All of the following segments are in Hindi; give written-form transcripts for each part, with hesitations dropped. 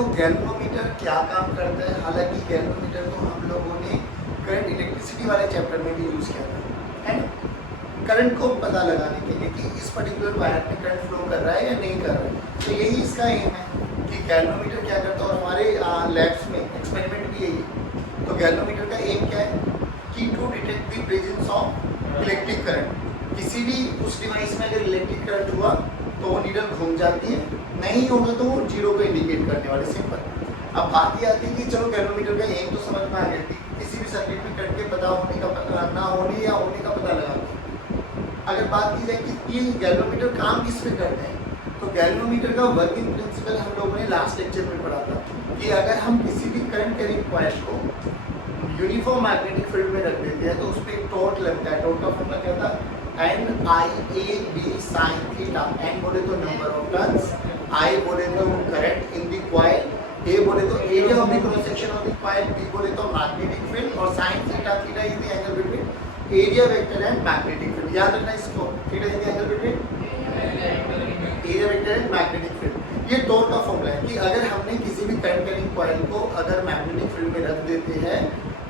देखो गैल्वेनोमीटर क्या काम करता है, हालांकि गैल्वेनोमीटर को हम लोगों ने करंट इलेक्ट्रिसिटी वाले चैप्टर में भी यूज़ किया था, है ना। करंट को पता लगाने के लिए कि इस पर्टिकुलर वायर में करंट फ्लो कर रहा है या नहीं कर रहा है। तो यही इसका एम है कि गैल्वेनोमीटर क्या करता है, और हमारे लैब्स में एक्सपेरिमेंट भी यही है। तो गैल्वेनोमीटर का एम क्या है कि to detect the presence of electric current. किसी भी उस डिवाइस में अगर इलेक्ट्रिक करंट हुआ तो वो नीडल घूम जाती है, नहीं होगा तो वो जीरो को इंडिकेट करने वाले, सिंपल। अब बात ये आती है कि चलो गैल्वेनोमीटर का एम तो समझ में आ गया, किसी भी सर्किट में करंट के पता होने का पता ना होने या होने का पता लगा। अगर बात की जाए कि ये गैल्वेनोमीटर काम किस पे करते हैं, तो गैल्वेनोमीटर का वर्किंग प्रिंसिपल हम लोगों ने लास्ट लेक्चर में पढ़ा था कि अगर हम किसी भी करंट कैरिंग कॉइल को यूनिफॉर्म मैग्नेटिक फील्ड में रख देते हैं तो उस पर एक टॉर्क लगता है। टॉर्क का फॉर्मूला क्या था, NIAB sin थीटा। N बोले तो नंबर ऑफ टर्न्स, I बोले तो current in the coil, A बोले तो area of the cross section of the coil, B बोले तो मैग्नेटिक फील्ड, और sin theta, theta is the angle between area vector and magnetic field. याद रखना इसको, theta is the angle between area vector and magnetic field. ये टॉर्क का फॉर्मूला है कि अगर हमने किसी भी करंट कैरिंग कॉइल को अगर मैग्नेटिक फील्ड में रख देते हैं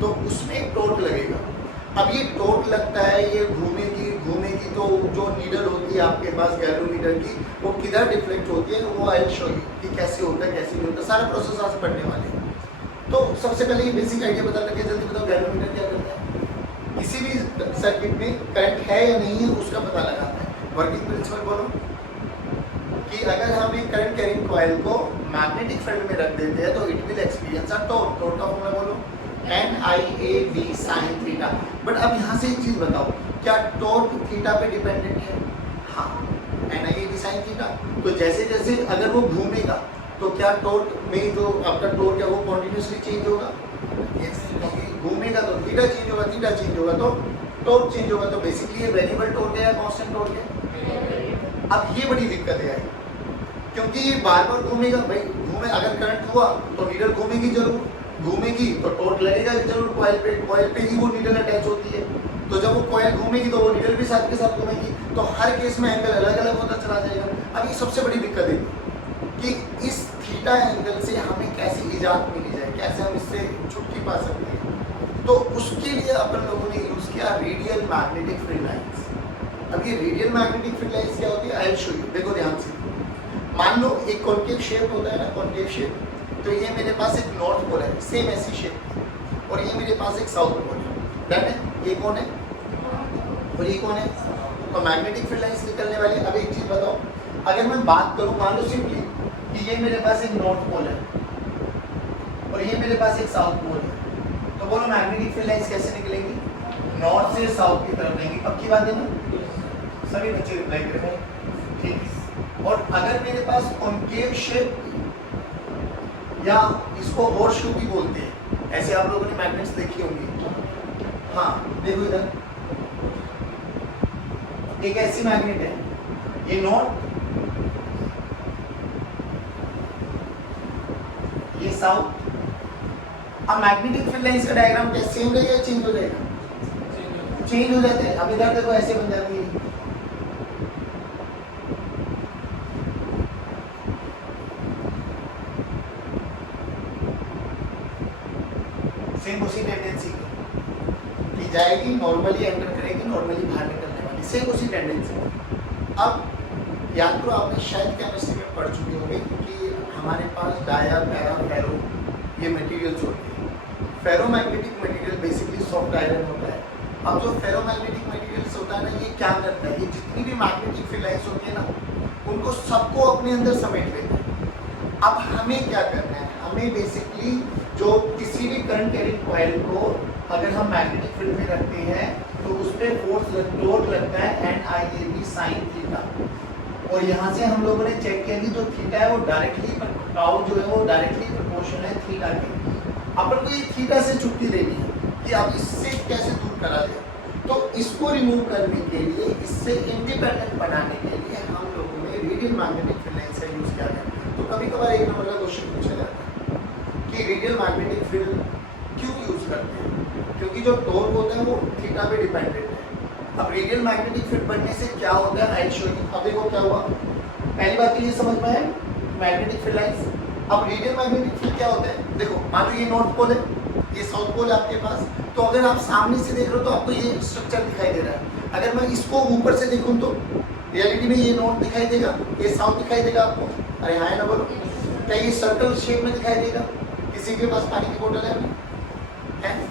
तो उसमें एक टॉर्क लगेगा। अब ये टॉर्क लगता है, ये घूमेगी तो जो नीडल होती है आपके पास गैल्वेनोमीटर की, वो किधर डिफ्लेक्ट होती है, वो आई शो यू कि कैसे होता है कैसे नहीं होता, सारा प्रोसेस आज पढ़ने वाले हैं। तो सबसे पहले ये बेसिक आइडिया बता लगे, जल्दी बताओ गैल्वेनोमीटर क्या करता है। किसी भी सर्किट में करंट है या नहीं है उसका पता लगाता है। वर्किंग प्रिंसिपल बोलो कि अगर हम एक करंट कैरिंग कॉइल को मैग्नेटिक फील्ड में रख देते हैं तो it will experience a torque. Torque का फॉर्मूला बोलो, NIAB sin थीटा। बट अब यहाँ से एक चीज़ बताओ, क्या टॉर्क थीटा पे डिपेंडेंट है? हाँ, NIAB sin थीटा। तो जैसे जैसे अगर वो घूमेगा तो क्या टॉर्क में जो आपका टॉर्क है वो कॉन्टिन्यूसली चेंज होगा? यस, क्योंकि घूमेगा तो थीटा चेंज होगा, थीटा चेंज होगा तो टॉर्क चेंज होगा। तो बेसिकली ये वेरिएबल टॉर्क है या कांस्टेंट टॉर्क है? अब ये बड़ी दिक्कत है क्योंकि ये बार बार घूमेगा। भाई घूमे, अगर करंट हुआ तो नीडल घूमेगी, जरूर घूमेगी तो टॉर्क लगेगा जरूर कॉइल पे, कॉइल पे ही वो नीडल अटैच होती है। तो जब वो कॉइल घूमेगी तो वो नीडल भी साथ के साथ घूमेगी, तो हर केस में एंगल अलग अलग होता चला जाएगा। अब ये सबसे बड़ी दिक्कत है कि इस थीटा एंगल से हमें कैसे इजाद मिली जाए, कैसे हम इससे छुट्टी पा सकते हैं। तो उसके लिए अपन लोगों ने यूज़ किया रेडियल मैग्नेटिक फील्ड लाइंस। अब ये रेडियल मैग्नेटिक फील्ड लाइंस क्या होती है, आई विल शो यू। देखो ध्यान से, मान लो एक कॉन्केव शेप होता है ना, कॉन्केव शेप। तो ये मेरे पास एक नॉर्थ पोल है, सेम ऐसी शेप, और ये मेरे पास एक साउथ पोल है, डन है। ये कौन है और ये कौन है? तो मैग्नेटिक फील्ड लाइंस निकलने वाली। अब एक चीज़ बताओ, अगर मैं बात करूँ, मान लो सिंपली कि ये मेरे पास एक नॉर्थ पोल है और ये मेरे पास एक साउथ पोल है, तो बोलो मैग्नेटिक फील्ड लाइंस कैसे निकलेंगी? नॉर्थ से साउथ की तरफ रहेंगी। पक्की बात है ना? सभी बच्चे रिप्लाई करेंगे, ठीक। और अगर मेरे पास कॉन्केव शेप, या इसको हॉर्स शू भी बोलते हैं, ऐसे आप लोगों ने मैग्नेट्स देखी होंगी। हाँ देखो इधर एक ऐसी मैग्नेट है, ये नॉर्थ, ये साउथ। अब मैग्नेटिक फील्ड लाइंस का डायग्राम क्या सेम रहेगा या चेंज हो जाएगा? चेंज हो जाते हैं। अब इधर देखो ऐसे बन जाती है, सेम उसी टेंडेंसी की जाएगी, नॉर्मली एंटर करेगी, नॉर्मली बाहर निकलने वाली, सेम उसी टेंडेंसी। अब याद करो, आपने शायद केमिस्ट्री में पढ़ चुके होंगे कि हमारे पास डाया, पैरा, फेरो ये मटेरियल्स होते हैं। Ferromagnetic material basically soft iron होता है। अब जो फेरोमैग्नेटिक मटेरियल्स होता है ना, ये क्या करता है, ये जितनी भी मैग्नेटिक फील्ड लाइंस होती है ना, उनको सबको अपने अंदर समेट लेता है। अब हमें क्या करना है, हमें बेसिकली जो किसी भी करंट कैरिंग कॉइल को अगर हम मैग्नेटिक फील्ड में रखते हैं तो उस पर फोर्स टॉर्क लगता है NIAB sin थीटा। और यहाँ से हम लोगों ने चेक किया कि जो थीटा है वो डायरेक्टली, टाउ जो है वो डायरेक्टली प्रोपोर्शनल है थीटा के। अपन को ये थीटा से छुट्टी देनी है कि अब इससे कैसे दूर करा जाए। तो इसको रिमूव करने के लिए, इससे इंडिपेंडेंट बनाने के लिए हम लोगों ने रेडियल मैग्नेटिक फील्ड लाइंस का यूज़ किया है। तो कभी कभार एक नंबर का क्वेश्चन पूछा जाता है कि रेडियल मैग्नेटिक फील्ड क्यों यूज़ करते हैं? क्योंकि जो टॉर्क होता है वो थीटा पे डिपेंडेंट है। अब रेडियल मैग्नेटिक फील्ड बनने से क्या होता है, आई शो यू। अब देखो क्या हुआ, पहली बात तो ये समझ में है मैग्नेटिक फील्ड लाइंस। अब रेडियल मैग्नेटिक फील्ड क्या होता है, देखो मान लो ये नॉर्थ पोल है, ये साउथ पोल है आपके पास, तो अगर आप सामने से देख रहे हो तो आपको ये स्ट्रक्चर दिखाई दे रहा है। अगर मैं इसको ऊपर से देखूं तो रियलिटी में ये नॉर्थ दिखाई देगा, ये साउथ दिखाई देगा आपको, अरे हाँ ना बोलो, क्या ये सर्कल शेप में दिखाई देगा? किसी के पास पानी की बोतल है?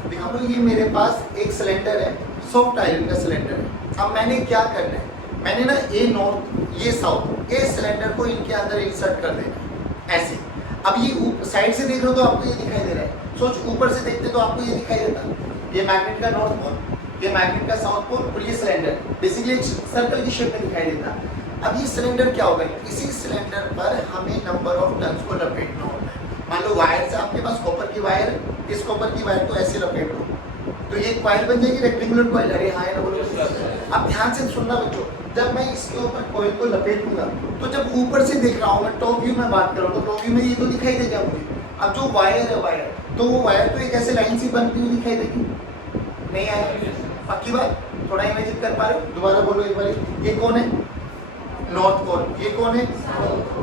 दिखा लो, ये मेरे पास एक सिलेंडर है, सॉफ्ट आयरन का सिलेंडर है। अब मैंने क्या करना है, मैंने ना ये नॉर्थ ये साउथ ये सिलेंडर को इनके अंदर इंसर्ट कर देना ऐसे। अब ये साइड से देख रहे हो तो आपको ये दिखाई दे रहा है, सोच ऊपर से देखते तो आपको ये दिखाई देता, ये मैग्नेट का नॉर्थ पोल, ये मैग्नेट का साउथ पोल और ये सिलेंडर बेसिकली एक सर्कल की शेप में दिखाई देता। अब ये सिलेंडर क्या होगा, इसी सिलेंडर पर हमें नंबर ऑफ टन्स को लपेटना होता है। मान लो वायर से आपके पास कॉपर की वायर, इस कॉपर की वायर को ऐसे लपेट दो तो ये कॉइल बन जाएगी, रेक्टेंगुलर कॉइल। अरे हाँ ना बोलो। अब ध्यान से सुनना बच्चों, जब मैं इसके ऊपर कॉइल को लपेटूंगा तो जब ऊपर से देख रहा हूँ मैं, टॉप व्यू में बात कर रहा हूँ, तो टॉप व्यू में ये तो दिखाई देगा मुझे। अब जो वायर है वायर, तो वो वायर तो एक ऐसे लाइन से बनती हुई दिखाई देगी, नहीं आएगी? पक्की बात? थोड़ा इमेजिन कर पा रहे हो? दोबारा बोलो एक बार, ये कौन है? नॉर्थ पोल, ये कौन है?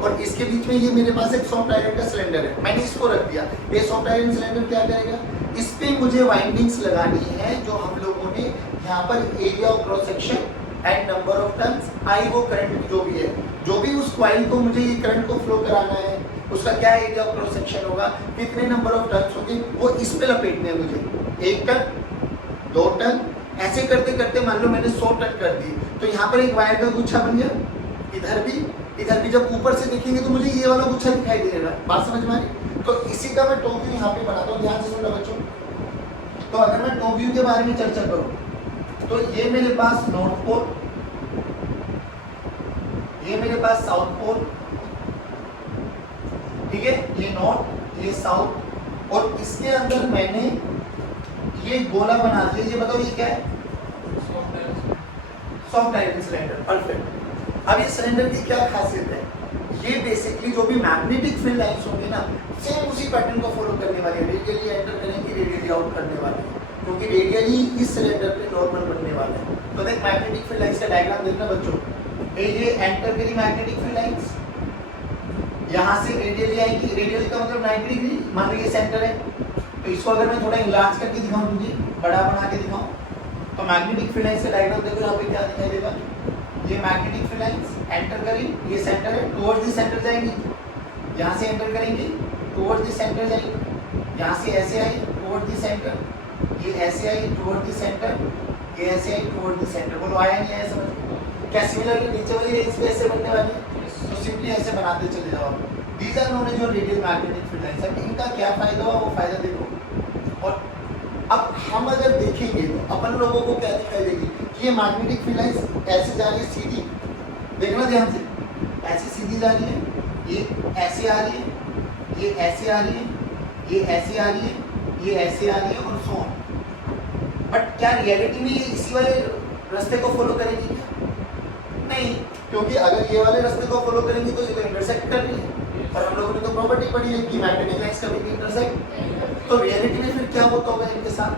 और इसके बीच में ये मेरे पास एक सॉफ्ट आयरन का सिलेंडर है, मैंने इसको रख दिया। ये सॉफ्ट आयरन सिलेंडर क्या करेगा, इस पे मुझे वाइंडिंग्स लगानी है जो हम लोगों ने यहाँ पर area of cross section and number of turns, I वो करंट जो भी है, जो भी उस कॉइल को मुझे ये करंट को फ्लो कराना है, उसका क्या एरिया ऑफ क्रॉस सेक्शन होगा, कितने नंबर ऑफ टर्न्स होंगे, वो इस पे लपेटने हैं मुझे। 1 टन, 2 टन, ऐसे करते करते मान लो मैंने 100 टन कर दी, तो यहाँ पर एक वायर का गुच्छा बन गया। इधर भी जब ऊपर से देखेंगे तो मुझे ये वाला गुच्छा दिखाई देगा। बात समझ में आ रही? तो इसी का मैं टॉप व्यू यहाँ पे बनाता हूँ, ध्यान से सुनना बच्चों। तो अगर मैं टॉप व्यू के बारे में चर्चा करूँ तो ये मेरे पास नॉर्थ पोल, ये मेरे पास साउथ पोल, ठीक है, ये नॉर्थ ये साउथ, और इसके अंदर मैंने ये गोला बना दिया। ये बताओ ये क्या है? Soft iron cylinder. परफेक्ट। अब ये सिलेंडर की क्या खासियत है, ये बेसिकली जो भी मैग्नेटिक फील्ड लाइंस होंगे ना, सेम उसी पैटर्न को फॉलो करने वाले, रेडियली एंटर करेंगे, रेडियली आउट करने वाले, क्योंकि रेडियली इस सिलेंडर पे नॉर्मल बनने वाला है। तो देख मैग्नेटिक फील्ड लाइंस का डायग्राम देखना बच्चों, ये एंटर करी मैग्नेटिक फील्ड लाइंस, यहाँ से रेडियली आएगी, रेडियली का मतलब 90 डिग्री, मान लो ये सेंटर है, तो इसको अगर मैं थोड़ा इनलार्ज करके दिखाऊं, तुझे बड़ा बना के दिखाऊं, तो मैग्नेटिक फील्ड लाइंस का डायग्राम देखो, यहाँ पे क्या दिखाई देगा, ये मैग्नेटिक फील्ड लाइंस एंटर करी, ये सेंटर है, टुवर्ड्स द सेंटर जाएंगी, यहाँ से एंटर करेंगे टुवर्ड्स द सेंटर जाएंगे, यहाँ से ऐसे आई टुवर्ड्स द सेंटर, ये ऐसे आई टुवर्ड्स द सेंटर, ये ऐसे आई टुवर्ड्स द सेंटर। बोलो आया नहीं आया समझ? क्या सिमिलरली नीचे वाली रेंज पे ऐसे बनने वाली है, तो सिंपली ऐसे बनाते चले जाओ। These are known as your radial magnetic field lines. अब इनका क्या फायदा हुआ, वो फायदा देखो। और अब हम अगर देखेंगे तो अपन लोगों को क्या दिखाई देगी कि ये मैग्नेटिक फील्ड लाइंस ऐसे जा रही है सीधी, देखना ध्यान से, ऐसे सीधी जा रही है, ये ऐसे आ रही है, ये ऐसे आ रही है, ये ऐसे आ रही है, ये ऐसे आ रही है, और सो ऑन। बट क्या रियलिटी में ये इसी वाले रास्ते को फॉलो करेगी क्या? नहीं, क्योंकि अगर ये वाले रास्ते को फॉलो करेंगे तो ये तो इंटरसेक्ट कर रही है, और हम लोगों ने तो प्रॉपर्टी पढ़ी है कि मैग्नेटिक लाइंस कभी भी इंटरसेक्ट। तो रियलिटी में फिर क्या होता होगा इनके साथ,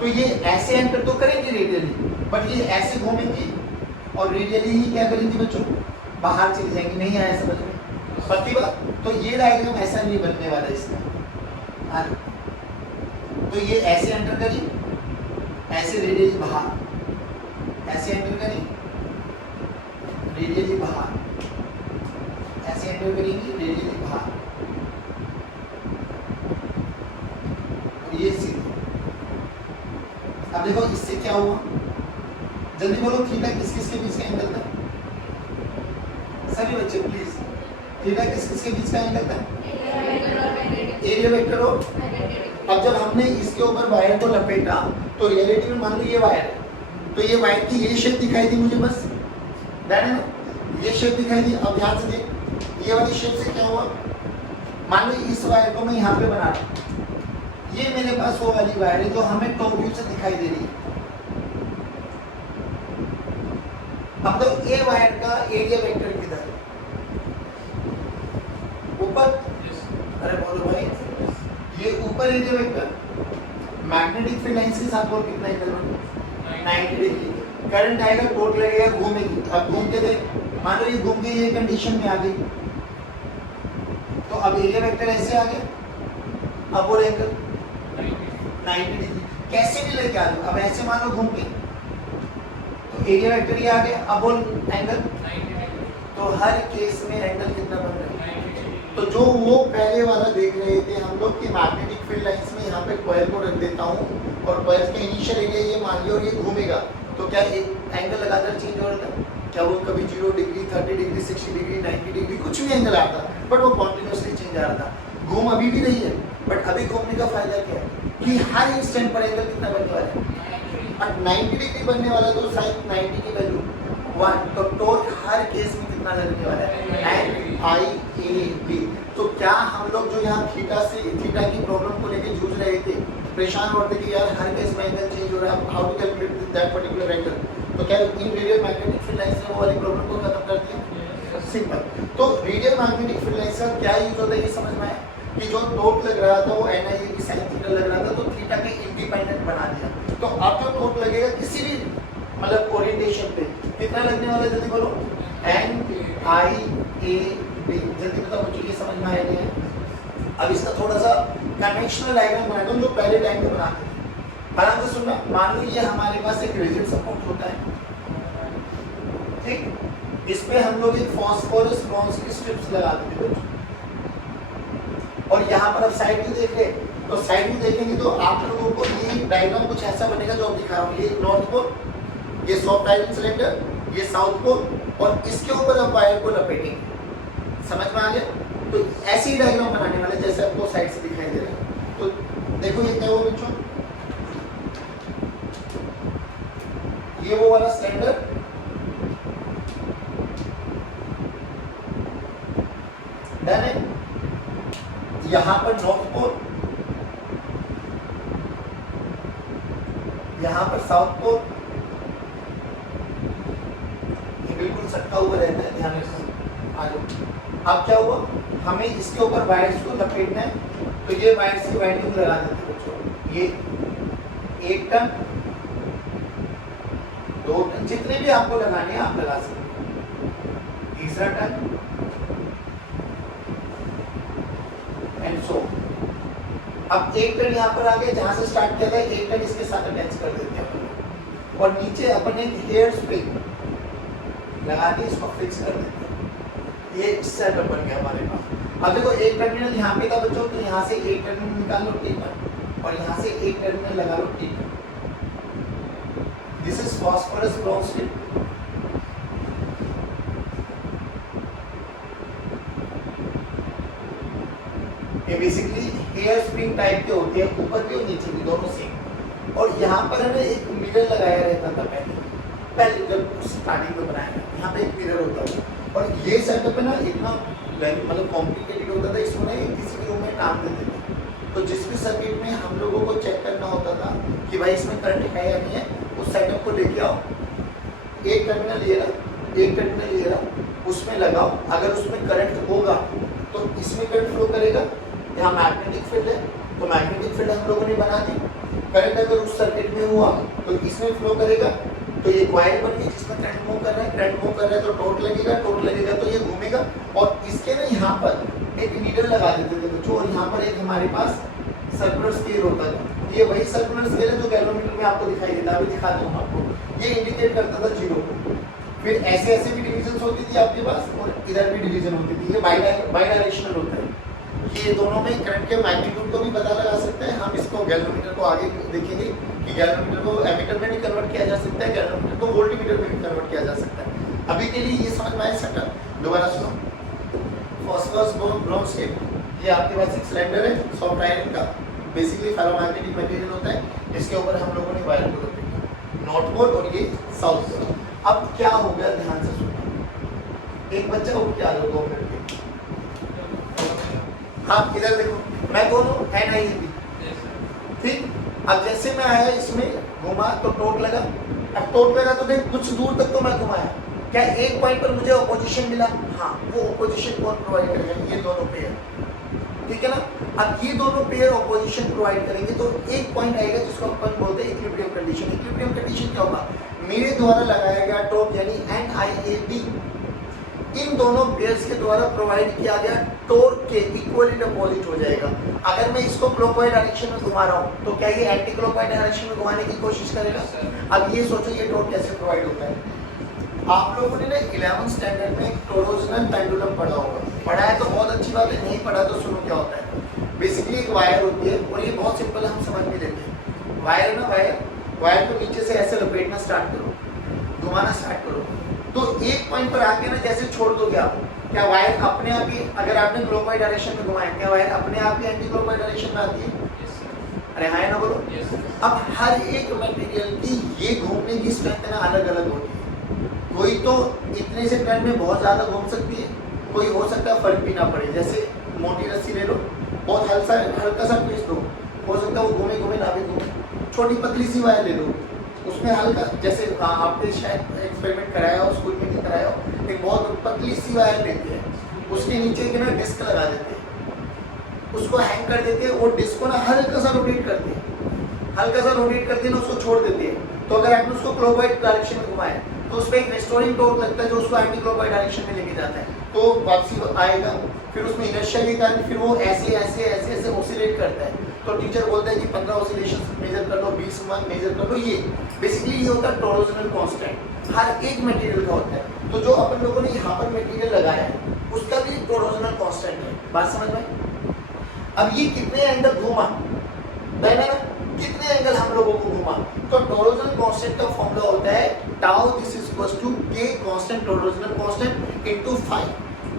तो ये ऐसे एंटर तो करेंगे रेडियली, बट ये ऐसे घूमेंगी और रेडियली ही क्या करेंगी बच्चों, बाहर चली जाएंगी। नहीं आया समझ में? पक्की बात? तो ये डायग्राम ऐसा नहीं बनने वाला इसका। तो ये ऐसे एंटर करी, ऐसे रेडियली बाहर, ऐसे एंटर करी, रेडियली बाहर, ऐसे एंटर करेंगी, रेडियली बाहर, और ये सीधी। अब देखो इससे क्या हुआ, जल्दी बोलो, थीटा किस किस के बीच का एंगल था? सभी बच्चे प्लीज, थीटा किस किस के बीच का एंगल था? एरिया वेक्टर हो। अब जब हमने इसके ऊपर वायर को लपेटा तो रियलिटी में मान लो ये वायर है, तो ये वायर की ये शेप दिखाई दी मुझे, बस ध्यान है ना, ये शेप दिखाई दी। अब ध्यान से देख, ये वाली शेप से क्या हुआ, मान लो इस वायर को मैं यहाँ पे बना रहा हूँ, ये मेरे पास वो वाली वायर है जो हमें टॉप व्यू से दिखाई दे रही है। अब तो ए वायर का एरिया वेक्टर किधर है? ऊपर। अरे बोलो भाई, ये ऊपर area vector magnetic field lines के साथ और कितना एंगल बनेगा? 90 डिग्री। करंट आएगा, टोट लगेगा, घूमेगी। अब घूम के देख, मान लो ये घूम के ये कंडीशन में आ गई, तो अब एरिया वेक्टर ऐसे आ गया, अब वो एंगल 90 डिग्री कैसे भी लेके आ जाओ। अब ऐसे मान लो घूम के तो एरिया वेक्टर ये आ गया, अब बोल एंगल 90 तो हर केस में एंगल कितना बन रहा है। तो जो वो पहले वाला देख रहे थे हम लोग कि मैग्नेटिक फील्ड लाइंस में यहाँ पे कॉइल को रख देता हूँ और कॉइल का इनिशियल एरिया ये मान लिया और ये घूमेगा तो क्या एक एंगल लगातार चेंज हो रहा था, क्या वो कभी 0 डिग्री 30 डिग्री 60 डिग्री 90 डिग्री कुछ भी एंगल आता बट वो कॉन्टिन्यूसली चेंज आ रहा था। घूम अभी भी रही है बट अभी घूमने का फायदा क्या है कि हर इंस्टेंट पर एंगल कितना बनने वाला है, और 90 डिग्री बनने वाला तो साइन 90 की वैल्यू 1 तो टोर्क हर केस में कितना लगने वाला है NIAB। तो क्या हम लोग जो यहाँ थीटा की प्रॉब्लम को लेकर जूझ रहे थे, परेशान होते कि यार हर केस में एंगल चेंज हो रहा है, how to calculate that particular angle, तो क्या इन रेडियल मैग्नेटिक फील्ड लाइंस ने वो वाली प्रॉब्लम को खत्म कर दिया। सिंपल। तो रेडियल मैग्नेटिक फील्ड लाइंस का क्या यूज होता है ये समझ में आया कि जो टोर्क लग रहा था वो NIAB sin थीटा लग रहा था तो थीटा के इंडिपेंडेंट बना दिया। तो अब जो टोर्क लगेगा किसी भी मतलब ओरिएंटेशन पे कितना लगने वाला है जल्दी बोलो NIAB। जल्दी बताओ मुझे ये समझ में आया नहीं है। अब इसका थोड़ा सा कन्वेंशनल डायग्राम बनाता हूँ जो पहले टाइम में बनाते थे। आराम से सुनना। मान लो ये हमारे पास एक रिजिड सपोर्ट होता है, ठीक, इस पे हम लोग एक फास्फोरस ब्रॉन्ज की स्ट्रिप्स लगा देते हैं और यहाँ पर अब साइड व्यू देख रहे तो साइड व्यू देखेंगे तो आप लोगों को ये डायग्राम कुछ ऐसा बनेगा जो अब दिखा रहा हूँ। ये नॉर्थ पोल, ये सॉफ्ट आयरन सिलेंडर, ये साउथ पोल और इसके ऊपर अब वायर को लपेटेंगे। समझ में आ गया? तो ऐसे ही डायग्राम बनाने वाले जैसे आपको साइड से दिखाई दे रहा है। तो देखो ये क्या हुआ बच्चों, ये वो वाला सिलेंडर, डन है। यहां पर नॉर्थ पोल, यहां पर साउथ पोल, ये बिल्कुल सटका हुआ रहता है, ध्यान रखना। आ जाओ। अब क्या हुआ, हमें इसके ऊपर वायर्स को लपेटना है तो ये वायर्स की वाइंडिंग लगा देते हैं बच्चों। ये 1 टन 2 टन जितने भी आपको लगाने हैं आप लगा सकते हैं, तीसरा टन एंड सो। अब 1 टन यहाँ पर आ गया जहां से स्टार्ट किया था, 1 टन इसके साथ अटैच कर देते हैं और नीचे अपन एक हेयर स्प्रिंग लगा के इसको फिक्स कर देते हैं। ये सेटअप बन गया हमारे पास। अब देखो एक टर्मिनल यहाँ पे था बच्चों, तो यहाँ से एक टर्मिनल निकाल लो टेपर और यहाँ से एक टर्मिनल लगा लो taper. This is phosphorus bronze strip. ये बेसिकली हेयर स्प्रिंग टाइप के होते हैं, ऊपर भी और नीचे भी दोनों सेम। और यहाँ पर हमें एक मिरर लगाया रहता था पहले जब स्टार्टिंग में बनाया, यहाँ पे एक मिरर होता था और ये सेटअप है ना इतना मतलब कॉम्प्लिकेटेड होता था, इसको ना किसी भी रूम में टांग देते थे। तो जिस भी सर्किट में हम लोगों को चेक करना होता था कि भाई इसमें करंट है या नहीं है, उस सेटअप को लेके आओ, एक टर्मिनल ये रहा, एक टर्मिनल ये रहा, उसमें लगाओ। अगर उसमें करंट होगा तो इसमें करंट फ्लो करेगा। यहाँ मैग्नेटिक फील्ड है तो मैग्नेटिक फील्ड हम लोगों ने बना दी। करंट अगर उस सर्किट में हुआ तो इसमें फ्लो करेगा। तो ये कॉइल बन गई जिसमें करंट मूव कर रहा है, करंट मूव कर रहा है तो टॉर्क लगेगा, टॉर्क लगेगा तो ये घूमेगा। और इसके ना यहाँ पर एक नीडल लगा देते थे बच्चों और यहाँ पर एक हमारे पास सर्कुलर स्केल होता था। ये वही सर्कुलर स्केल है जो गैल्वेनोमीटर में आपको दिखाई देता है, अभी दिखाता हूँ आपको। ये इंडिकेट करता था 0 को। फिर ऐसे ऐसे भी डिविजन होती थी आपके पास और इधर भी डिवीजन होती थी। ये बाई डायरेक्शनल होता है। ये दोनों में करंट के मैग्नीट्यूड को भी पता लगा सकते हैं। हम इसको गैल्वेनोमीटर को आगे देखेंगे कि गैल्वेनोमीटर को एमीटर में भी कन्वर्ट किया जा सकता है, गैल्वेनोमीटर को वोल्टमीटर में भी कन्वर्ट किया जा सकता है। अभी के लिए ये समझ में आया सेटअप। दोबारा सुनो, फास्फोरस ब्रॉन्ज स्ट्रिप, ये आपके पास एक सिलेंडर है सॉफ्ट आयरन का, बेसिकली फेरोमैग्नेटिक मटेरियल होता है। इसके ऊपर हम लोगों ने वायर को लपेटा, नॉर्थ पोल और ये साउथ पोल। अब क्या हो गया, ध्यान से सुनो। एक बच्चा उठ के आ जाओ 2 मिनट के। हाँ इधर देखो, मैं कौन हूँ, NIAB, ठीक। अब जैसे मैं आया इसमें घुमा तो टोट लगा। अब टोट लगा तो देख कुछ दूर तक तो मैं घुमाया, क्या एक पॉइंट पर मुझे ऑपोजिशन मिला? हाँ, वो ऑपोजिशन कौन प्रोवाइड करेगा? ये दोनों पेयर, ठीक है ना। अब ये दोनों पेयर ऑपोजिशन प्रोवाइड करेंगे तो एक पॉइंट आएगा जिसको अपन बोलते हैं इक्विलिब्रियम कंडीशन। इक्विलिब्रियम कंडीशन क्या होगा, मेरे द्वारा लगाया गया टॉप यानी NIAB इन दोनों पेयर्स के द्वारा प्रोवाइड किया गया टॉर्क के इक्वली डिपॉजिट हो जाएगा। अगर मैं इसको क्लॉकवाइज डायरेक्शन में घुमा रहा हूँ तो क्या ये एंटी क्लॉकवाइज डायरेक्शन में घुमाने की कोशिश करेगा? अब ये सोचो ये टॉर्क कैसे प्रोवाइड होता है। आप लोगों ने ना 11th स्टैंडर्ड में टोरोजनल पेंडुलम पढ़ा होगा, पढ़ा है तो बहुत अच्छी बात है, नहीं पढ़ा तो सुनो क्या होता है। बेसिकली एक वायर होती है और ये बहुत सिंपल हम समझ भी लेते हैं। वायर है ना, वायर को नीचे से ऐसे लपेटना स्टार्ट करो, घुमाना स्टार्ट करो, तो एक पॉइंट पर आके ना जैसे छोड़ दोगे आप, क्या वायर अपने आप ही, अगर आपने क्लॉकवाइज डायरेक्शन में घुमाया, क्या वायर अपने आप ही एंटी क्लॉकवाइज डायरेक्शन में आती है? अरे हाँ ना बोलो। अब हर एक मटेरियल की ये घूमने की स्ट्रेंथ ना अलग अलग होती है। कोई तो इतने से टन में बहुत ज़्यादा घूम सकती है, कोई हो सकता है फर्क भी ना पड़े। जैसे मोटी रस्सी ले लो, बहुत हल्का सा ट्विस्ट दो, हो सकता है वो घूमे घूमे ना भी घूमे। छोटी पतली सी वायर ले लो, उसमें हल्का, जैसे आपने शायद एक्सपेरिमेंट कराया हो, स्कूल में नहीं कराया हो, एक बहुत पतली सी वायर लेते हैं, उसके नीचे के ना डिस्क लगा देते हैं, उसको हैंग कर देते हैं, वो डिस्क को ना हल्का सा रोटेट करते हैं, हल्का सा रोटेट करते हैं ना, उसको छोड़ देते हैं। तो अगर आपने उसको क्लॉकवाइज डायरेक्शन में घुमाया तो उस पर एक रेस्टोरिंग टॉर्क लगता है जो उसको एंटी क्लॉकवाइज डायरेक्शन में लेके जाता है, तो वापसी आएगा। फिर उसमें इनर्शिया के कारण फिर वो ऐसे ऐसे ऐसे ऐसे ऑसिलेट करता है। तो टीचर बोलता है कि 15 ऑसिलेशंस मेजर कर लो, 20 मेजर कर लो। ये बेसिकली ये होता है टोरोजनल कांस्टेंट, हर एक मटेरियल का होता है। तो जो अपन लोगों ने यहाँ पर मटेरियल लगाया है उसका भी टोरोजनल कांस्टेंट है। बात समझ में? अब ये कितने एंगल घूमा, कितने एंगल हम लोगों को घुमा, तो टोरोजनल कांस्टेंट का फॉर्मूला होता है tau this is equals to K constant torsional constant into phi.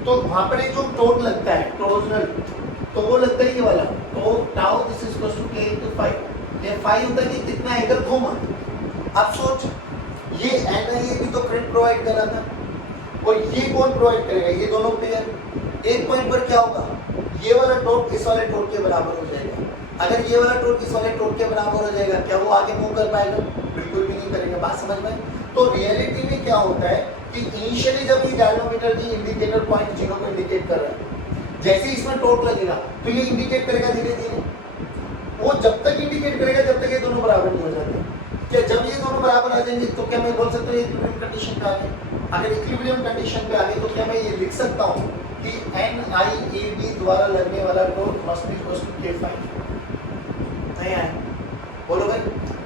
तो वहां पर एक जो टोट लगता है टोरोजनल, तो वो लगता है ये वाला, तो tau this is equals to K into phi. ये फाई होता है कि कितना एंगल घुमा। अब सोच, ये एनआईए भी तो करंट प्रोवाइड कर रहा था और ये कौन प्रोवाइड करेगा? ये दोनों पेयर। एक पॉइंट पर क्या होगा, ये वाला टोट इस वाले टोट के बराबर हो जाएगा। अगर ये वाला टोर्क इस वाले टोर्क के बराबर हो जाएगा, क्या वो आगे मूव कर पाएगा? बिल्कुल भी नहीं करेगा। बात समझ में? तो रियलिटी में क्या होता है कि इनिशियली जब ये गैल्वेनोमीटर की इंडिकेटर पॉइंट 0 को इंडिकेट कर रहा है, जैसे इसमें टोर्क लगेगा तो ये इंडिकेट करेगा धीरे धीरे। वो जब तक इंडिकेट करेगा जब तक ये दोनों बराबर नहीं हो जाते। क्या जब ये दोनों बराबर आ जाएंगे तो क्या मैं बोल सकता हूँ इक्विलिब्रियम कंडीशन पे आ गए? अगर इक्विलिब्रियम कंडीशन पे आ गए तो क्या मैं ये लिख सकता हूँ कि NIAB द्वारा लगने वाला torque must be equal to K5? नहीं आए, बोलो भाई।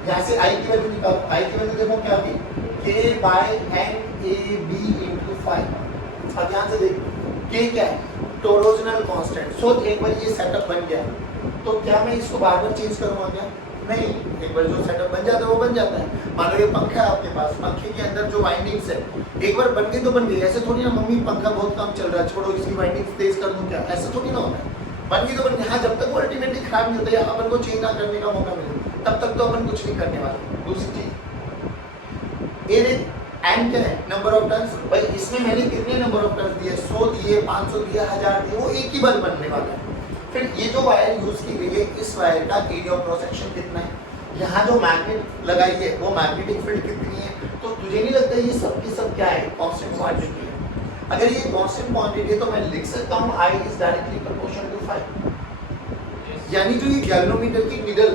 यहाँ से आई की वैल्यू निकालो, आई की वैल्यू देखो क्या होगी, K बाय NAB इंटू 5। अब यहाँ से देखो K क्या है? टोरोजनल कांस्टेंट। सो एक बार ये सेटअप बन गया तो क्या मैं इसको बार बार चेंज करूँगा क्या? नहीं, एक बार जो सेटअप बन जाता है वो बन जाता है। मान लो ये पंखा है आपके पास, पंखे के अंदर जो वाइंडिंग्स है एक बार बन गई तो बन गई। ऐसे थोड़ी ना मम्मी पंखा बहुत कम चल रहा है, छोड़ो इसकी वाइंडिंग्स तेज कर दूँ क्या? ऐसा थोड़ी ना होता है। बन गई तो बन गई। हाँ, जब तक वो अल्टीमेटली खराब नहीं होता या अपन को चेंज ना करने का मौका मिले तब तक तो अपन कुछ नहीं करने वाले। दूसरी चीज ये एंड क्या है? Number of turns. भाई इसमें मैंने कितने नंबर ऑफ टर्न्स दिए? 100 दिए, 500 दिए, 1000 दिए, वो एक ही बार बनने वाला है। फिर ये जो वायर यूज की गई है, इस वायर का एरिया ऑफ क्रॉस सेक्शन कितना है? यहाँ जो मैग्नेट लगाई है वो मैग्नेटिक फील्ड कितनी है? तो तुझे नहीं लगता ये सब की सब क्या है? कांस्टेंट क्वांटिटी है। अगर ये कांस्टेंट क्वांटिटी है तो मैं लिख सकता हूँ I is directly proportional to 5। यानी जो ये गैल्वेनोमीटर की निडल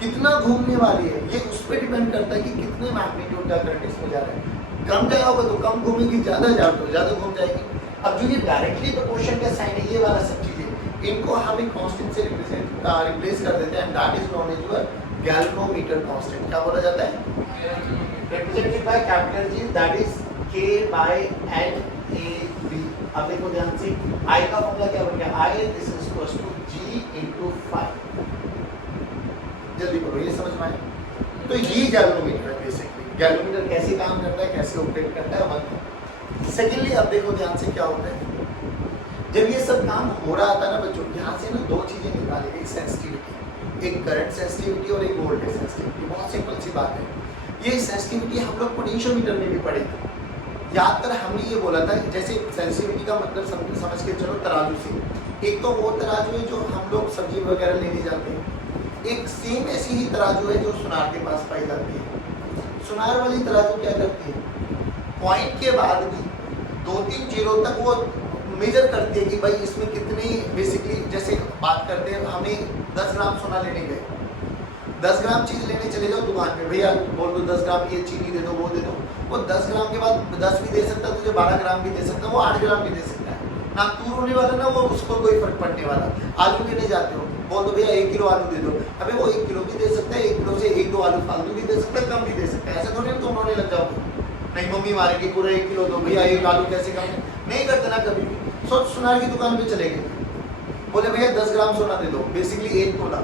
कितना घूमने वाली है ये उस पर डिपेंड करता है कि कितने मैग्नीट्यूड का करंट इसमें जा रहा है। कम जगह होगा तो कम घूमेगी, ज्यादा जा तो ज्यादा घूम जाएगी। अब जो ये डायरेक्टली प्रोपोर्शन का साइन है, ये वाला सब चीजें, इनको हम एक कांस्टेंट से रिप्लेस कर देते हैं। That is known as your galvanometer constant. क्या बोला जाता है? Represented by capital G, that is K by NAB। अब देखो ध्यान से, I का फॉर्मूला क्या बन गया? I this is equal to G into 5। जल्दी करो, ये समझ में आया? तो ये गैल्वेनोमीटर है बेसिकली। गैल्वेनोमीटर कैसे काम करता है, कैसे ऑपरेट करता है, वन। सेकेंडली अब देखो ध्यान से क्या होता है, जब ये सब काम हो रहा था ना बच्चों, यहाँ से ना दो चीजें निकाली, एक सेंसिटिविटी, एक करंट सेंसिटिविटी और एक वोल्टेज सेंसिटिविटी। बहुत सिंपल सी बात है। ये सेंसिटिविटी हम लोग पोटेंशियोमीटर में भी पढ़े थे। याद कर, हमने ये बोला था जैसे सेंसिटिविटी का मतलब समझ के चलो तराजू से। एक तो वो तराजू है जो हम लोग सब्जी वगैरह लेने जाते हैं, एक सेम ऐसी ही तराजू है जो सुनार के पास पाई जाती है। सुनार वाली तराजू क्या करती है? पॉइंट के बाद भी 2-3 जीरो तक वो मेजर करती है कि भाई इसमें कितनी, बेसिकली जैसे बात करते हैं हमें 10 ग्राम सोना लेने गए 10 ग्राम चीज लेने चले जाओ दुकान पे, भैया बोल दो 10 ग्राम ये चीनी दे दो, वो दे दो, वो 10 ग्राम के बाद 10 भी दे सकता है तुझे, 12 ग्राम भी दे सकता है, वो 8 ग्राम भी दे सकता है, ना तू रोने वाला ना वो उसको कोई फर्क पड़ने वाला। आलू लेने जाते हो, बोल दो भैया 1 किलो आलू दे दो, अबे वो 1 किलो भी दे सकता है, 1 किलो से 1-2 आलू फालतू भी दे सकता है, कम भी दे सकता है, ऐसा थोड़ी तुम रोने लग जाओगे, नहीं मम्मी मारेगी पूरा 1 किलो दो, भैया 1 आलू कैसे कम, नहीं करते ना कभी भी। सोच सुनार की दुकान पे चले गए, बोले भैया 10 ग्राम सोना दे दो, बेसिकली 1 तोला,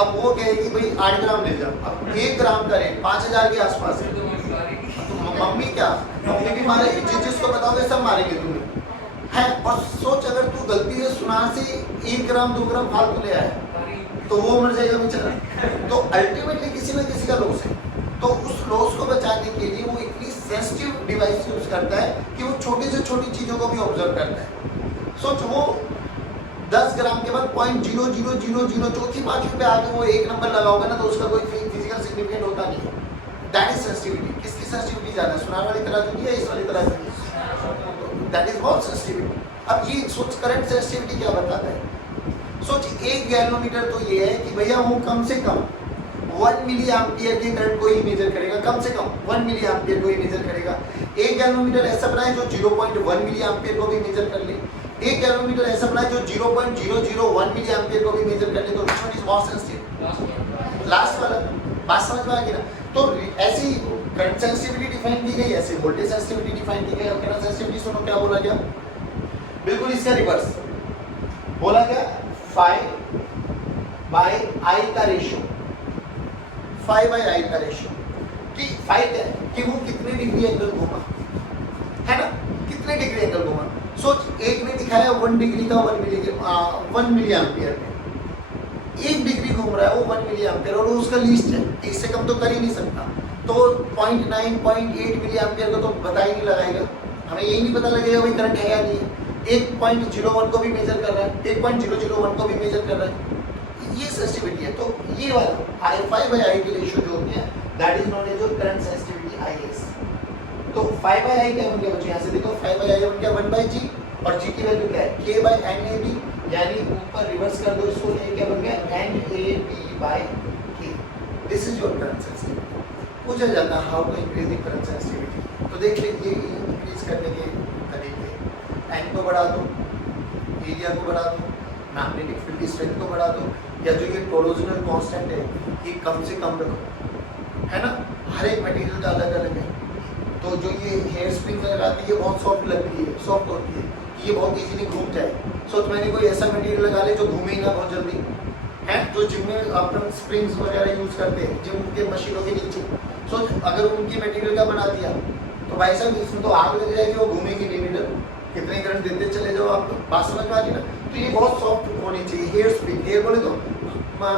अब वो कहेगी भाई 8 ग्राम ले जाओ, अब 1 ग्राम का रेट 5000 के आसपास है, तो मम्मी क्या, मम्मी भी मारेगी, जिसको बताओगे सब मारेंगे तुम्हें है। और सोच अगर तू गलती से सुनार से 1 ग्राम 2 ग्राम फालतू ले आया तो वो मर जाएगा बेचारा। तो अल्टीमेटली किसी ना किसी का लॉस है, तो उस लॉस को बचाने के लिए वो इतनी सेंसिटिव डिवाइस यूज करता है कि वो छोटी से छोटी चीजों को भी ऑब्जर्व करता है। सोच वो 10 ग्राम के बाद 0.0000 चौथी पांचवी पे आके वो 1 नंबर लगाओगे ना तो उसका कोई फिजिकल सिग्निफिकेंट होता नहीं है। That is sensitivity. किसकी सेंसिटिविटी ज्यादा, सुनार वाली तराजू की या इस वाली तराजू की? दैट इज बहुत सेंसिटिविटी। अब ये सोच करंट सेंसिटिविटी क्या बताता है, सोच 1 गैल्वेनोमीटर तो ये है कि भैया वो कम से कम 1 मिली एम्पियर के करंट को ही मेजर करेगा, कम से कम 1 मिली एम्पियर को ही मेजर करेगा। 1 गैल्वेनोमीटर ऐसा बनाए जो 0.1 मिली एम्पियर को भी मेजर कर ले, 1 गैल्वेनोमीटर ऐसा बनाए जो 0.001 मिली एम्पियर को भी मेजर कर ले, तो which one is more sensitive? Last वाला। बात समझ में आ गई ना? तो ऐसी करंट सेंसिटिविटी डिफाइन की गई, ऐसे वोल्टेज सेंसिटिविटी डिफाइन की गई। और करंट सेंसिटिविटी सुनो क्या बोला गया, बिल्कुल इसका रिवर्स बोला गया, phi by I का रेशियो, phi by I का रेशियो, कि phi क्या है कि वो कितने डिग्री एंगल घूमा है ना, कितने डिग्री एंगल घूमा। सोच एक ने दिखाया 1 डिग्री का 1 मिली एम्पियर में, 1 डिग्री घूम रहा है वो 1 मिली एम्पियर और वो उसका लीस्ट है, इससे कम तो कर ही नहीं सकता, तो 0.9 0.8 मिली एम्पियर को तो बता ही नहीं लगाएगा, हमें यही नहीं पता लगेगा भाई करंट है या नहीं है। 1.01 को भी मेजर कर रहा है, 1.001 को भी मेजर कर रहा है, ये सेंसिटिविटी है। तो ये वाला phi by I की रेशियो जो होती है that is known as current sensitivity IS। तो phi by I क्या बन गया बच्चों, यहाँ से देखो phi by I बन गया 1/G और G की वैल्यू क्या है K by NAB, यानी ऊपर रिवर्स कर दो इसको, ये क्या बन गया NAB by K। This is your current sensitivity. पूछा जाता है how to increase the current sensitivity, तो देख लीजिए इंक्रीज करने के तरीके, टाइम को बढ़ा दो, एरिया को बढ़ा दो, मैग्नेटिक फील्ड की स्ट्रेंथ को बढ़ा दो, या जो ये टोरोजनल कांस्टेंट है ये कम से कम रखो, है ना। हर एक मटेरियल का अलग अलग है, तो जो ये हेयर स्प्रिंग लगाती है ये बहुत सॉफ्ट लगती है, सॉफ्ट होती है, ये बहुत इजीली घूम जाए। सो मैंने कोई ऐसा मटेरियल लगा ले जो घूमे ही ना बहुत जल्दी है, तो जिम में अपन स्प्रिंग्स वगैरह यूज करते हैं जिम के मशीनों के नीचे, सो अगर उनकी मटेरियल का बना दिया तो भाई साहब इसमें तो आग लग जाएगी, वो घूमेगी नहीं मीटर, कितने करंट देते चले जाओ, आपको बात समझ में आ गई ना। तो ये बहुत सॉफ्ट होनी चाहिए, हेयर स्प्रिंग, हेयर बोले तो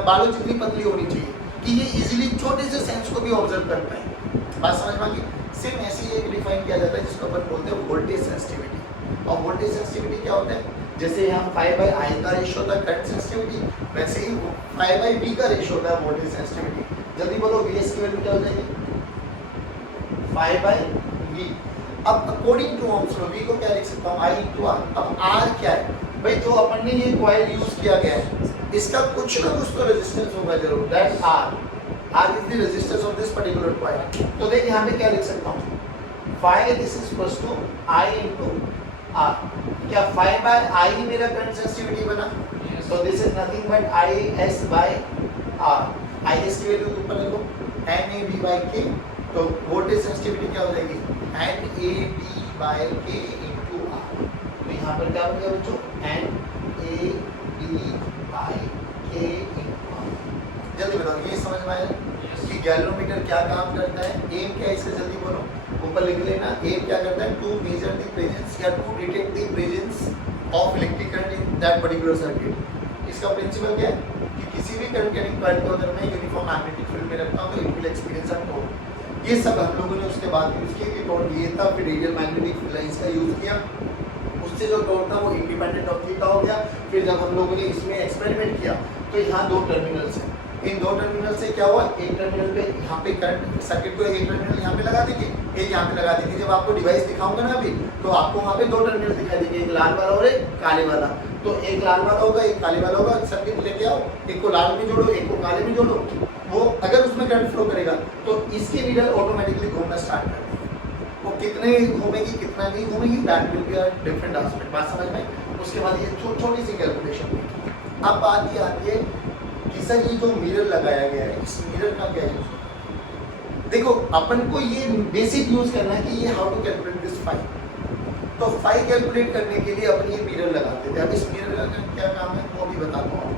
बालों जितनी पतली होनी चाहिए कि ये इजीली छोटे से सेंस को भी ऑब्जर्व कर पाए, बात समझ में आ गई। सेम ऐसे ही एक डिफाइन किया जाता है जिसको अपन बोलते हैं वोल्टेज सेंसिटिविटी। और वोल्टेज सेंसिटिविटी क्या होता है, जैसे यहाँ phi by I का रेशियो होता है करंट सेंसिटिविटी, वैसे ही phi by V का रेशियो होता है वोल्टेज सेंसिटिविटी। जल्दी बोलो VS की वैल्यू क्या हो जाएगी, phi by V। अब according to Ohm's law V को क्या लिख सकता हूँ I into R। अब R क्या है भाई, जो अपन ने ये कॉइल यूज किया गया है इसका कुछ ना कुछ तो रेजिस्टेंस होगा जरूर, that R is the resistance of this particular coil. तो देख यहाँ पे क्या लिख सकता हूँ, phi this is equals to I into R। क्या phi by I ही मेरा करंट सेंसिटिविटी बना, so this is nothing but IS by R। IS की वैल्यू ऊपर लिखो NAB by K, तो वोल्टेज सेंसिटिविटी क्या हो जाएगी NAB by K into R। तो यहाँ पर क्या हो गया बच्चों NAB by K into R। जल्दी बताओ ये समझ में आया कि गैल्वेनोमीटर क्या काम करता है, एम क्या है इसका, जल्दी बोलो, ऊपर लिख लेना। एम क्या करता है, टू मेजर द प्रेजेंस या to detect the presence of electric current in that particular circuit. इसका प्रिंसिपल क्या है कि किसी भी करंट कैरिंग कॉइल को अगर मैं यूनिफॉर्म मैग्नेटिक फील्ड में रखता हूँ तो it will experience a torque. ये सब हम लोगों ने उसके बाद यूज किया कि टोर्क ये था, फिर रेडियल मैग्नेटिक फील्ड लाइंस का यूज किया, उससे जो टोर्क था वो इंडिपेंडेंट ऑफ थीटा हो गया। फिर जब हम लोगों ने इसमें एक्सपेरिमेंट किया तो यहाँ 2 टर्मिनल्स हैं, इन 2 टर्मिनल से क्या हुआ, एक टर्मिनल पे यहाँ पे करंट सर्किट को एक टर्मिनल यहाँ पे लगा देंगे, एक यहाँ पे लगा देंगे। जब आपको डिवाइस दिखाऊंगा ना अभी तो आपको वहाँ पे 2 टर्मिनल दिखाई देंगे, एक लाल वाला और एक काले वाला। तो एक लाल वाला होगा एक काले वाला होगा, सर्किट लेके आओ, एक को लाल में जोड़ो एक को काले में जोड़ो, वो अगर उसमें करंट फ्लो करेगा तो इसकी नीडल ऑटोमेटिकली घूमना स्टार्ट कर देगी। वो कितने घूमेगी कितना नहीं घूमेगी, that will be a different aspect. बात समझ में? उसके बाद ये छोटी सी कैलकुलेशन। अब बात ये आती है कि सर ये जो मिरर लगाया गया है, इस मिरर का क्या यूज है? देखो अपन को ये बेसिक यूज करना है कि ये how to calculate this phi. तो फाई कैलकुलेट करने के लिए अपन ये मिरर लगाते थे। अब इस मिरर का क्या काम है वो भी बताता हूँ।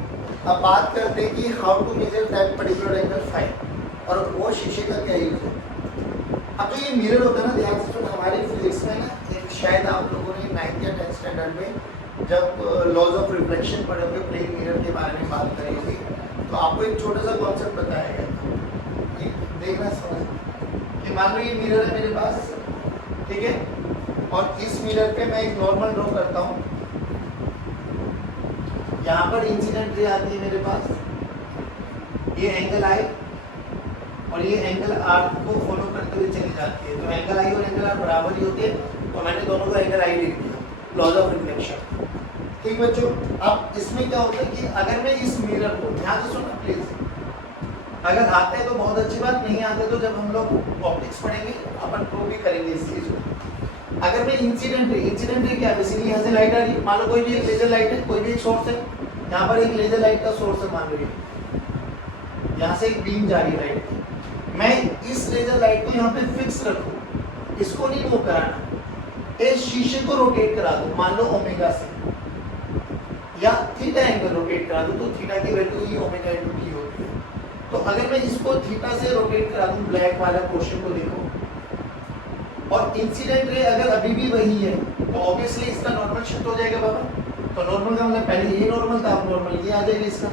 अब बात करते हैं कि how to measure that particular angle phi, और वो शीशे का क्या यूज है। अब जो ये मिरर होता है ना, ध्यान से सुनो, हमारे फिजिक्स में ना एक शायद आप लोगों ने 9th या 10th स्टैंडर्ड में जब लॉज ऑफ रिफ्लेक्शन पढ़े होंगे, प्लेन मिरर के बारे में बात करी होगी, तो आपको एक छोटा सा कॉन्सेप्ट बताया गया था। देखना समझ कि मान लो ये मिरर है मेरे पास, ठीक है, और इस मिरर पे मैं एक नॉर्मल ड्रॉ करता हूँ। यहाँ पर इंसिडेंट रे आती है मेरे पास, ये एंगल आई और ये एंगल आर को फॉलो करते हुए चली जाती है। तो एंगल आई और एंगल आर बराबर ही होते हैं, तो मैंने दोनों को एंगल आई लिख दिया, लॉज ऑफ रिफ्लेक्शन। ठीक बच्चों, अब इसमें क्या होता है कि अगर मैं इस मिरर को, ध्यान से सुनना प्लीज, अगर आते हैं तो बहुत अच्छी बात, नहीं आते तो जब हम लोग ऑप्टिक्स पढ़ेंगे अपन प्रूव भी करेंगे इस चीज को। अगर मैं इंसिडेंट रे क्या है, बेसिकली यहाँ से लाइट आ रही है, मान लो कोई भी एक लेजर लाइट है, कोई भी एक सोर्स है, यहाँ पर एक लेजर लाइट का सोर्स है, मान लो यहाँ से एक बीम जा रही है लाइट की। मैं इस लेजर लाइट को यहाँ पे फिक्स रखूँ, इसको नहीं मूव कराना, इस शीशे को रोटेट करा दूँ, मान लो ओमेगा से, या थीटा एंगल रोटेट करा दूँ, तो थीटा की वैल्यू ही ओमेगा इनटू टी होती है। तो अगर मैं इसको थीटा से रोटेट करा दूँ, ब्लैक वाला पोर्शन को देखो, और इंसिडेंट रे अगर अभी भी वही है, तो ऑब्वियसली इसका नॉर्मल शिफ्ट हो जाएगा बाबा। तो नॉर्मल का मतलब पहले ये नॉर्मल था, अब नॉर्मल ये आ जाएगा इसका।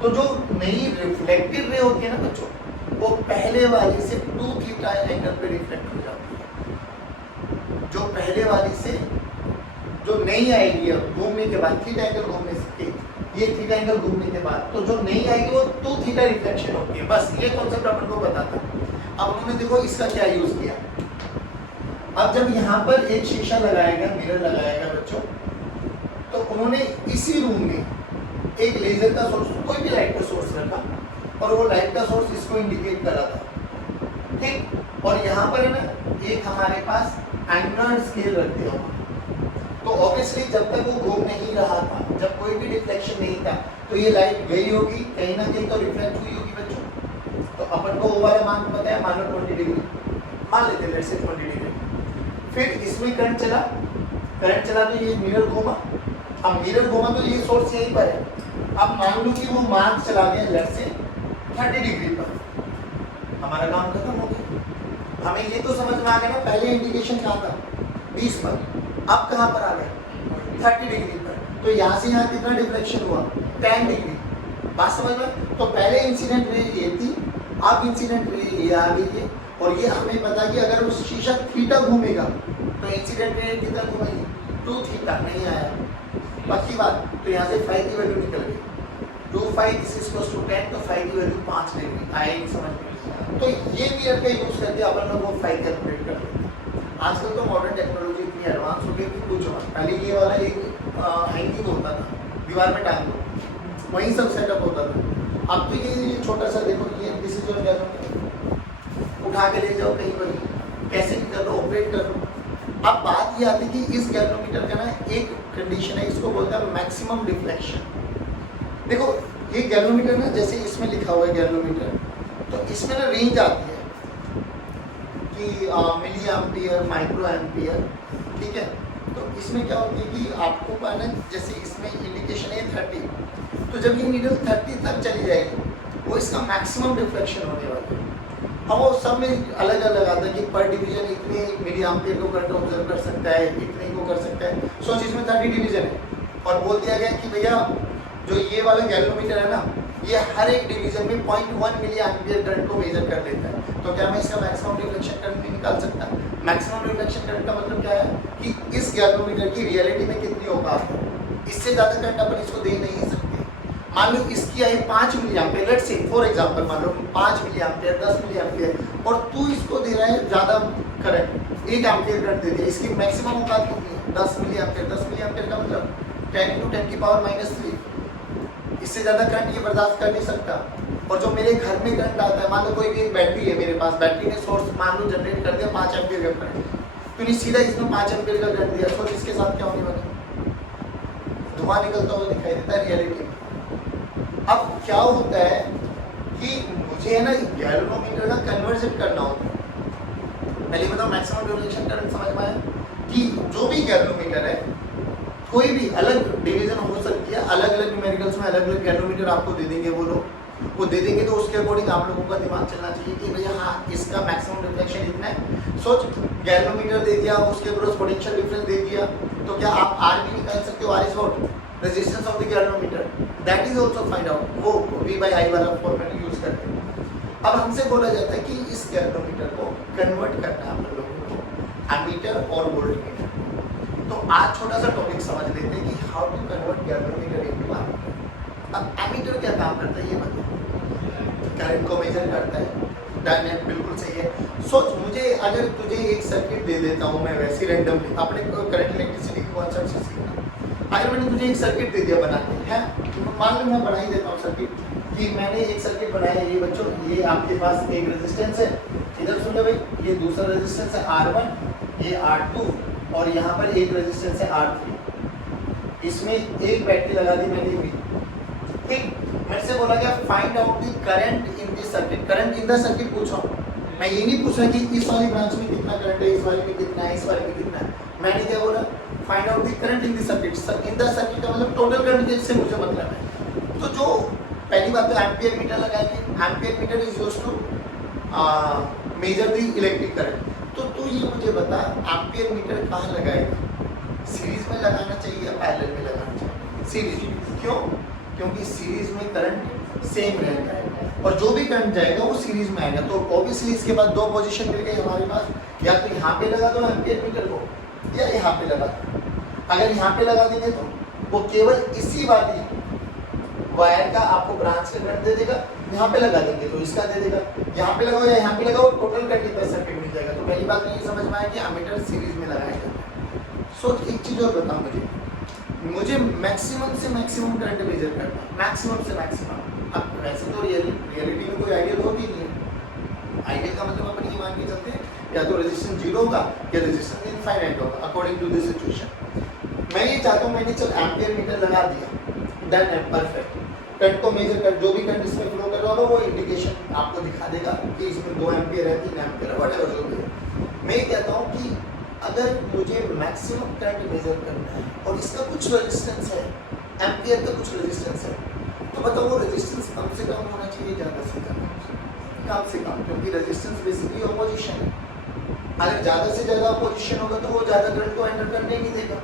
तो जो नई रिफ्लेक्टेड रे होती है ना बच्चों, वो पहले वाली से 2 थीटा एंगल पे रिफ्लेक्ट हो जाती है। जो पहले वाली से जो नई आएगी अब घूमने के बाद, थीटा एंगल घूमने से, ये थीटा एंगल घूमने के बाद, तो जो नई आएगी वो 2 थीटा रिफ्लेक्शन होती है। बस ये कॉन्सेप्ट अपन को बताता है। अब उन्होंने देखो इसका क्या यूज किया। अब जब यहाँ पर एक शीशा लगाया गया, मिरर लगाया गया बच्चों, तो उन्होंने इसी रूम में एक लेजर का सोर्स, कोई भी लाइट का सोर्स रखा, और वो लाइट का सोर्स इसको इंडिकेट करा था, ठीक। और यहाँ पर है ना एक हमारे पास एंगुलर स्केल रख दिया हुआ। तो ऑब्वियसली जब तक वो घूम नहीं रहा था, जब कोई भी डिफ्लेक्शन नहीं था, तो ये लाइट गई होगी कहीं ना कहीं, तो रिफ्लेक्ट हुई होगी बच्चों। तो अपन को वो वाला मान पता है, मान लो 20 डिग्री मान लेते हैं, लेट्स से 20 डिग्री। फिर इसमें करंट चला तो ये मिरर घूमा। अब मिरर घूमा तो ये सोर्स यहीं पर है। अब मान लो कि वो मार्क चला गया लेट्स से 30 डिग्री पर, हमारा काम खत्म हो गया। हमें ये तो समझ में आ गया ना, पहले इंडिकेशन कहाँ था 20 पर, अब कहाँ पर आ गया 30 डिग्री पर। तो यहाँ से यहाँ कितना डिफ्लेक्शन हुआ 10 डिग्री। बात समझ में? तो पहले इंसिडेंट रे ये थी, अब इंसिडेंट रे ये आ गई है, और ये हमें पता है कि अगर उस शीशा थीटा घूमेगा तो इंसिडेंट रे कितना घूमेगी 2 थीटा, नहीं आया पक्की बात। तो यहाँ से 5 की वैल्यू निकल गई, 2 5 दिस इज इक्वल्स टू 10, तो 5 की वैल्यू 5 लेगी, आएगी समझ में? तो ये मिरर का यूज करके अपन लोग वो 5 कैलकुलेट कर लेते हैं। आजकल तो मॉडर्न टेक्नोलॉजी इतनी एडवांस हो गई कि कुछ मत। पहले ये वाला एक हैंगिंग होता था, दीवार में टांग दो, वहीं सब सेटअप होता था। अब तो ये छोटा सा देखो, ये दिस इज योर गैलरीमीटर, उठा के ले जाओ कहीं पर, कैसे भी कर लो, ऑपरेट कर लो। अब बात ये आती है कि इस गैलरीमीटर का ना एक कंडीशन है, इसको बोलते हैं मैक्सिमम डिफ्लेक्शन। देखो ये गैलरीमीटर ना, जैसे इसमें लिखा हुआ है गैलरीमीटर, तो इसमें ना रेंज आती है कि मिली एम्पियर, माइक्रो एम्पियर, ठीक है। तो इसमें क्या होती है कि आपको ना, जैसे इसमें इंडिकेशन है 30, तो जब ये नीडल 30 तक चली जाएगी, वो इसका मैक्सिमम रिफ्लेक्शन होने वाला है। अब वो सब में अलग अलग आता है कि पर डिवीजन इतने मिली एम्पियर को करंट ऑब्जर्व कर सकता है, इतने को कर सकता है। सोच इसमें 30 डिवीजन है, और बोल दिया गया कि भैया जो ये वाला गैल्वेनोमीटर है ना, ये हर एक डिवीजन में 0.1 मिली एम्पियर करंट को मेजर कर लेता है। तो क्या मैं इसका मैक्सिमम रिफ्लेक्शन करंट नहीं निकाल सकता? मैक्सिमम रिफ्लेक्शन करंट का मतलब क्या है कि इस गैल्वेनोमीटर की रियलिटी में कितनी औकात है, इससे ज़्यादा करंट अपन इसको दे नहीं सकते। मान लो इसकी I 5 milli ampere, let's say for example मान लो 5 मिली एम्पियर, 10 मिली एम्पियर, और तू इसको दे रहा है ज़्यादा करंट, 1 एम्पियर करंट दे दिया, इसकी मैक्सिमम औकात कितनी है 10 मिली एम्पियर। 10 मिली एम्पियर का मतलब 10 × 10⁻³ इससे ज़्यादा करंट ये बर्दाश्त कर नहीं सकता। और जो मेरे घर में करंट आता है, मान लो कोई भी एक बैटरी है मेरे पास, बैटरी ने सोर्स मान लो जनरेट कर दिया 5 एम्पीयर का करंट, तूने सीधा इसमें 5 एम्पीयर का करंट दिया, सोच इसके साथ क्या होने वाला, धुआं निकलता हुआ दिखाई देता है रियलिटी में। अब क्या होता है कि मुझे है ना गैल्वेनोमीटर का कन्वर्जन करना होता है। पहले बताओ मैक्सिमम डिफ्लेक्शन करंट समझ में आया कि जो भी गैल्वेनोमीटर है कोई भी अलग डिवीजन हो सकती है, अलग अलग न्यूमेरिकल्स में अलग अलग गैल्वेनोमीटर आपको दे देंगे वो लोग, वो दे देंगे तो उसके अकॉर्डिंग आप लोगों का दिमाग चलना चाहिए कि भैया हाँ इसका मैक्सिमम डिफ्लेक्शन इतना है। सोच गैल्वेनोमीटर दे दिया, उसके क्रॉस पोटेंशियल डिफरेंस दे दिया, तो क्या आप आर भी निकाल सकते हो, R is what resistance of the galvanometer, that is also find out, वो V/I वाला फॉर्मूला यूज करते हैं। अब हमसे बोला जाता है कि इस गैल्वेनोमीटर को कन्वर्ट करना है हम लोगों को एमीटर और वोल्टमीटर। तो आज छोटा सा टॉपिक समझ लेते हैं कि how to convert galvanometer into ammeter. अब एमीटर क्या काम करता है ये बताओ, करंट को मेजर करता है, डायनेमिक बिल्कुल सही है। सोच मुझे अगर तुझे एक सर्किट दे देता हूँ मैं वैसे रैंडमली, अपने करंट इलेक्ट्रिसिटी के कॉन्सेप्ट से सीखना, अगर मैंने तुझे एक सर्किट दे दिया बना के, है मान लो मैं बना ही देता हूँ सर्किट कि मैंने एक सर्किट बनाया है, ये बच्चों ये आपके पास एक रेजिस्टेंस है, इधर सुन लो भाई, ये दूसरा रेजिस्टेंस है R1, ये R2 और यहाँ पर एक रेजिस्टेंस है R3, इसमें एक बैटरी लगा दी मैंने भी, ठीक। मेरे से बोला गया find out the current in this circuit, current in the circuit पूछा, मैं ये नहीं पूछा कि इस वाली ब्रांच में कितना करंट है, इस वाली में कितना है, इस वाली में कितना है, मैंने क्या बोला find out the current in the circuit. In the circuit का मतलब टोटल करंट जिससे मुझे मतलब है। तो जो पहली बात तो एम्पियर मीटर लगाएंगे, ampere meter is used to measure the electric current. तो तू ये मुझे बता एम्पियर मीटर कहाँ लगाएगा, सीरीज में लगाना चाहिए या पैरेलल में लगाना चाहिए? सीरीज। क्यों? क्योंकि सीरीज में करंट सेम रहता है और जो भी करंट जाएगा वो सीरीज में आएगा। तो ऑब्वियसली इसके बाद दो पोजीशन मिल गई हमारे पास, या तो यहाँ पे लगा दो एम्पियर मीटर को या यहाँ पे लगा दो। अगर यहाँ पे लगा देंगे तो वो केवल इसी वाली वायर का आपको ब्रांच का करंट दे देगा, यहाँ पे लगा देंगे तो इसका दे देगा, यहाँ पे लगाओ या यहाँ पे लगाओ टोटल करंट इतना सर्किट मिल जाएगा। तो पहली बात तो ये समझ में आया कि एमीटर सीरीज में लगाया जाता है। सो एक चीज और बताओ मुझे मैक्सिमम से मैक्सिमम करंट मेजर करना है, मैक्सिमम से मैक्सिमम। अब वैसे तो रियलिटी में कोई आइडियल होती नहीं है, आइडियल का मतलब अपन ये मान के चलते हैं या तो रेजिस्टेंस 0 होगा या रेजिस्टेंस इनफाइनाइट होगा अकॉर्डिंग टू दिस सिचुएशन। मैं ये चाहता हूँ मैंने चल एम्पियर मीटर लगा दिया, दैट है परफेक्ट, करंट को मेजर कर, जो भी करंट इसमें फ्लो कर रहा होगा वो इंडिकेशन आपको दिखा देगा कि इसमें 2 एम्पियर है 3 एम्पियर है व्हाटएवर जो भी है। मैं कहता हूँ कि अगर मुझे मैक्सिमम करंट मेजर करना है और इसका कुछ रेजिस्टेंस है, एम्पियर का कुछ रेजिस्टेंस है, तो बताओ वो रेजिस्टेंस कम से कम होना चाहिए ज़्यादा से ज़्यादा, कम से कम, क्योंकि रेजिस्टेंस बेसिकली अपोजिशन है। अगर ज़्यादा से ज़्यादा अपोजिशन होगा तो वो ज़्यादा करंट को एंटर करने नहीं देगा,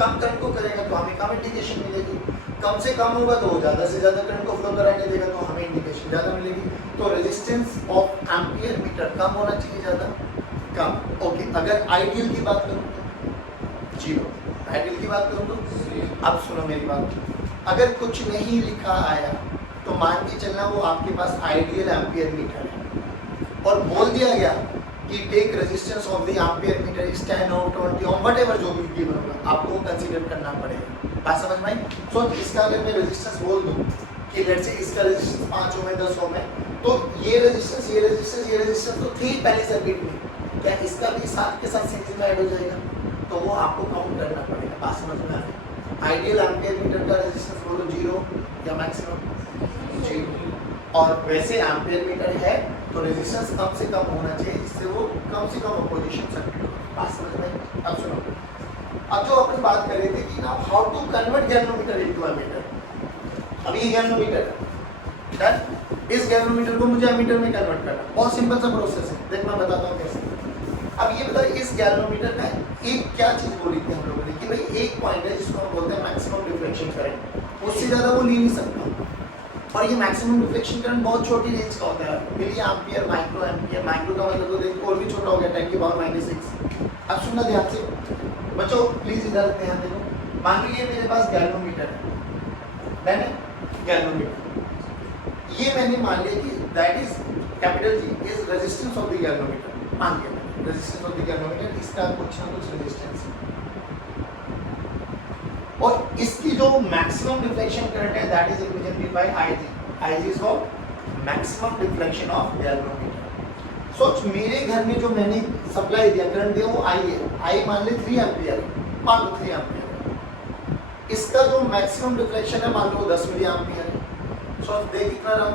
कम करंट को करेगा तो हमें कम इंडिकेशन मिलेगी, कम से कम होगा तो वो ज़्यादा से ज़्यादा करंट को फ्लो कराने देगा तो हमें इंडिकेशन ज़्यादा मिलेगी। तो रेजिस्टेंस ऑफ एम्पियर मीटर कम होना चाहिए, ज़्यादा कम। ओके, अगर आइडियल की बात करूँ तो 0, आइडियल की बात करूँ तो अब सुनो मेरी बात, अगर कुछ नहीं लिखा आया तो मान के चलना वो आपके पास आइडियल एम्पियर मीटर है और बोल दिया गया कि take resistance of the ampere meter is 10 और 20 और व्हाटएवर जो भी गिवन होगा आपको वो कंसीडर करना पड़ेगा। बात समझ में आई? सो इसका अगर मैं रेजिस्टेंस बोल दूं कि लेट्स से इसका रेजिस्टेंस 5 ओम है 10 ओम है, तो ये रेजिस्टेंस ये रेजिस्टेंस ये रेजिस्टेंस तो थी पहले सर्किट में, क्या इसका भी साथ के साथ सीरीज में ऐड हो जाएगा? तो वो आपको काउंट करना पड़ेगा। बात समझ में आ रही? आइडियल एम्पियर मीटर का रेजिस्टेंस बोलो 0 या मैक्सिमम 0, और वैसे एम्पियर मीटर है तो रेजिस्टेंस कम से कम होना चाहिए जिससे वो कम से कम अपोजिशन सर्किट हो। बात समझ में? अब सुनो, अब जो अपन बात कर रहे थे कि ना how to convert galvanometer into ammeter. अब ये गैल्वेनोमीटर डन, इस गैल्वेनोमीटर को मुझे एमीटर में कन्वर्ट करना, बहुत सिंपल सा प्रोसेस है, देख मैं बताता हूँ कैसे। अब ये बताओ इस गैल्वेनोमीटर का एक क्या चीज बोली थी हम लोगों ने कि भाई एक पॉइंट है जिसको हम बोलते हैं मैक्सिमम डिफ्लेक्शन करंट, उससे ज़्यादा वो ले नहीं सकता। और ये मैक्सिमम डिफ्लेक्शन करंट बहुत छोटी रेंज का होता है, milli ampere, micro ampere, micro का मतलब तो रेंज और भी छोटा हो गया 10 की पावर -6। अब सुनना ध्यान से बच्चों, प्लीज इधर ध्यान देखो। मान लीजिए मेरे पास गैल्वेनोमीटर है, गैल्वेनोमीटर ये मैंने मान लिया कि that is capital G is resistance of the galvanometer, मान लिया मैंने रेजिस्टेंस ऑफ द गैल्वेनोमीटर, इसका कुछ ना कुछ रेजिस्टेंस है और इसकी जो मैक्सिमम डिफ्लेक्शन करंट है that is represented by IG। IG is what? Maximum deflection of galvanometer. सोच मेरे घर में जो मैंने सप्लाई दिया करंट दिया वो आई है, आई मान ले 3 एम्पियर, मान लो 3 एम्पियर, इसका जो मैक्सिमम डिफ्लेक्शन है मान लो 10 मिली एम्पियर है। सो देख कितना रहा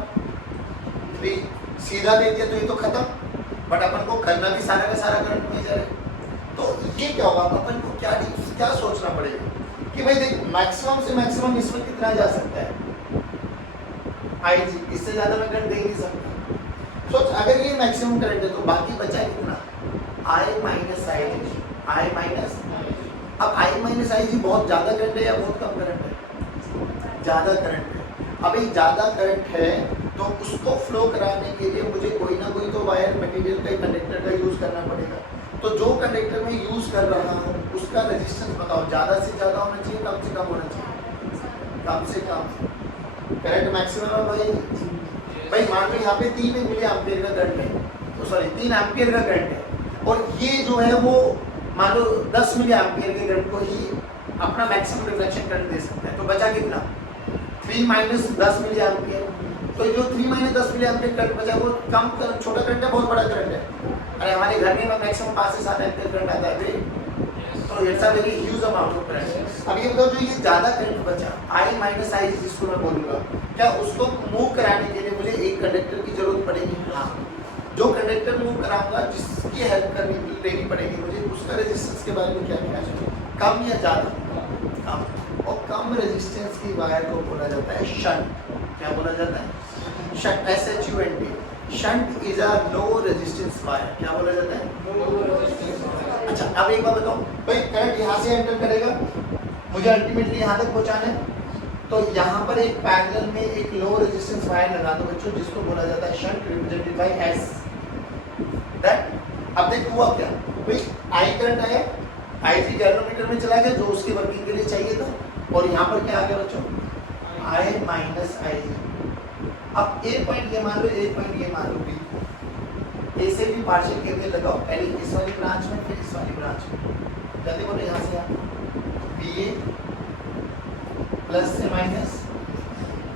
3, सीधा दे दिया तो ये तो खत्म, बट अपन को करना भी सारा का सारा करंट मेजर है। तो ये क्या होगा, अपन को क्या सोचना पड़ेगा कि भाई देख मैक्सिमम से मैक्सिमम इसमें कितना जा सकता है IG, इससे ज्यादा मैं करंट दे ही नहीं सकता। सोच अगर ये मैक्सिमम करंट है तो बाकी बचा कितना I minus IG, I minus, अब I माइनस IG बहुत ज्यादा करंट है या बहुत कम करंट है? ज्यादा करंट है। अब एक ज्यादा करंट है तो उसको फ्लो कराने के लिए मुझे कोई ना कोई तो वायर मटेरियल का कंडक्टर का यूज करना पड़ेगा। तो जो कंडक्टर मैं यूज कर रहा हूँ उसका रेजिस्टेंस बताओ, ज्यादा से ज्यादा होना चाहिए, कम से कम होना चाहिए? कम से कम। करंट मैक्सिमम है भाई मान लो यहाँ पे 3 मिली एम्पियर का करंट है, तो सॉरी 3 एम्पियर का करंट है, और ये जो है वो मान लो 10 मिली एम्पियर के करंट को ही अपना मैक्सिमम रिफ्लेक्शन करंट दे सकता है। तो बचा कितना 3 माइनस 10 मिली एम्पियर। तो जो 3 माइनस 10 मिली एम्पियर करंट बचा वो कम करंट, छोटा करंट है बहुत बड़ा करंट है? अरे हमारे घर में मैक्सिमम 5 से 7 एम्पियर करंट आता है, तो it's a very huge amount of current. अब ये बताओ जो ये ज्यादा करंट बचा I माइनस IG जिसको मैं बोलूंगा, क्या उसको मूव कराने के लिए मुझे एक कंडक्टर की जरूरत पड़ेगी? हाँ, जो कंडक्टर मूव कराऊंगा जिसकी हेल्प करनी लेनी पड़ेगी मुझे, उसका रेजिस्टेंस के बारे में क्या कहना चाहिए, कम या ज्यादा? कम। और कम रेजिस्टेंस की वायर को बोला जाता है शंट। क्या बोला जाता है? Shunt, SHUNT। Shunt is a low resistance wire. क्या बोला जाता है? अच्छा अब एक बात बताओ भाई, करंट यहाँ से एंटर करेगा, मुझे अल्टीमेटली यहाँ तक पहुँचाना है, तो यहाँ पर एक पैरेलल में एक लो रेजिस्टेंस वायर लगा दो बच्चों, जिसको बोला जाता है shunt, represented by S। That अब देख हुआ क्या भाई, I करंट आया, IG गैल्वेनोमीटर में चला गया जो उसके वर्किंग के लिए चाहिए था, और यहाँ पर क्या आ गया बच्चों I माइनस IG। अब A पॉइंट ये मान लो, A पॉइंट ये मान लो B, ए से भी पार्शियल केवीएल लगाओ, पहले इस वाली ब्रांच में फिर इस वाली ब्रांच में, जल्दी बोलो यहाँ से BA प्लस से minus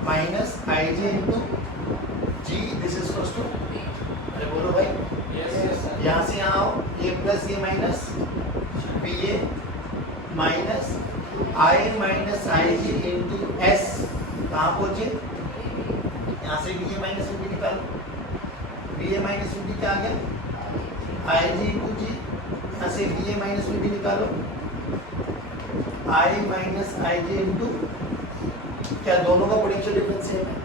minus IG into G, this is equals to, अरे बोलो भाई यहाँ से यहाँ आओ, ये प्लस ये minus BA minus I minus IG into S, कहाँ पहुँचे? यहाँ से BA माइनस B निकालो, BA माइनस B क्या आ गया IG इंटू G, यहाँ से BA माइनस B निकालो, I माइनस IG इंटू, क्या दोनों का पोटेंशियल डिफरेंस सेम है?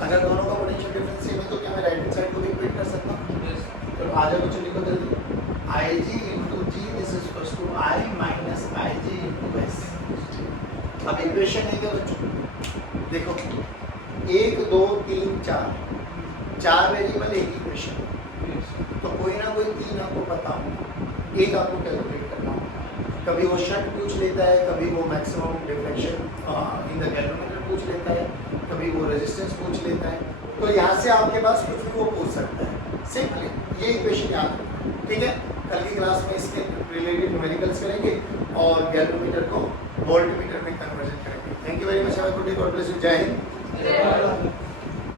अगर दोनों का पोटेंशियल डिफरेंस सेम है तो क्या मैं राइट हैंड साइड को भी इक्वेट कर सकता हूँ? तो आ जाओ बच्चों, लिखो जल्दी, IG into G this is equals to I minus IG into S। अब इक्वेशन है क्या बच्चों, देखो 1 2 3 4 वेरिएबल एक इक्वेशन, तो कोई ना कोई 3 आपको पता हो, एक आपको कैलकुलेट करना हो। कभी वो शंट पूछ लेता है, कभी वो maximum deflection in the galvanometer पूछ लेता है, कभी वो रेजिस्टेंस पूछ लेता है, तो यहाँ से आपके पास कुछ भी वो पूछ सकता है। सिंपली ये इक्वेशन याद रखो, ठीक है? कल की क्लास में इसके रिलेटेड न्यूमेरिकल्स करेंगे और गैल्वेनोमीटर को वोल्टमीटर में कन्वर्जन करेंगे। Thank you very much, have a good day, God bless you, जय हिंद।